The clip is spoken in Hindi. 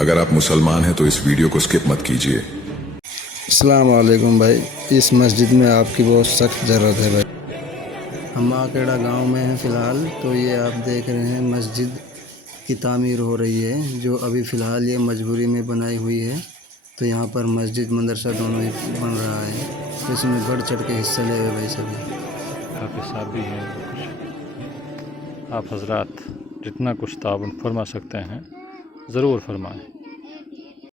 अगर आप मुसलमान हैं तो इस वीडियो को स्किप मत कीजिए। अस्सलाम वालेकुम भाई। इस मस्जिद में आपकी बहुत सख्त ज़रूरत है भाई। हम आकेड़ा गांव में हैं फ़िलहाल। तो ये आप देख रहे हैं मस्जिद की तामीर हो रही है, जो अभी फ़िलहाल ये मजबूरी में बनाई हुई है। तो यहाँ पर मस्जिद मदरसा दोनों ही बन रहा है। तो इसमें बढ़ चढ़ के हिस्सा ले हुए भाई सभी। काफ़ी साहब भी हैं। आप हजरात जितना कुछ ताउन फरमा सकते हैं ज़रूर फरमाएं।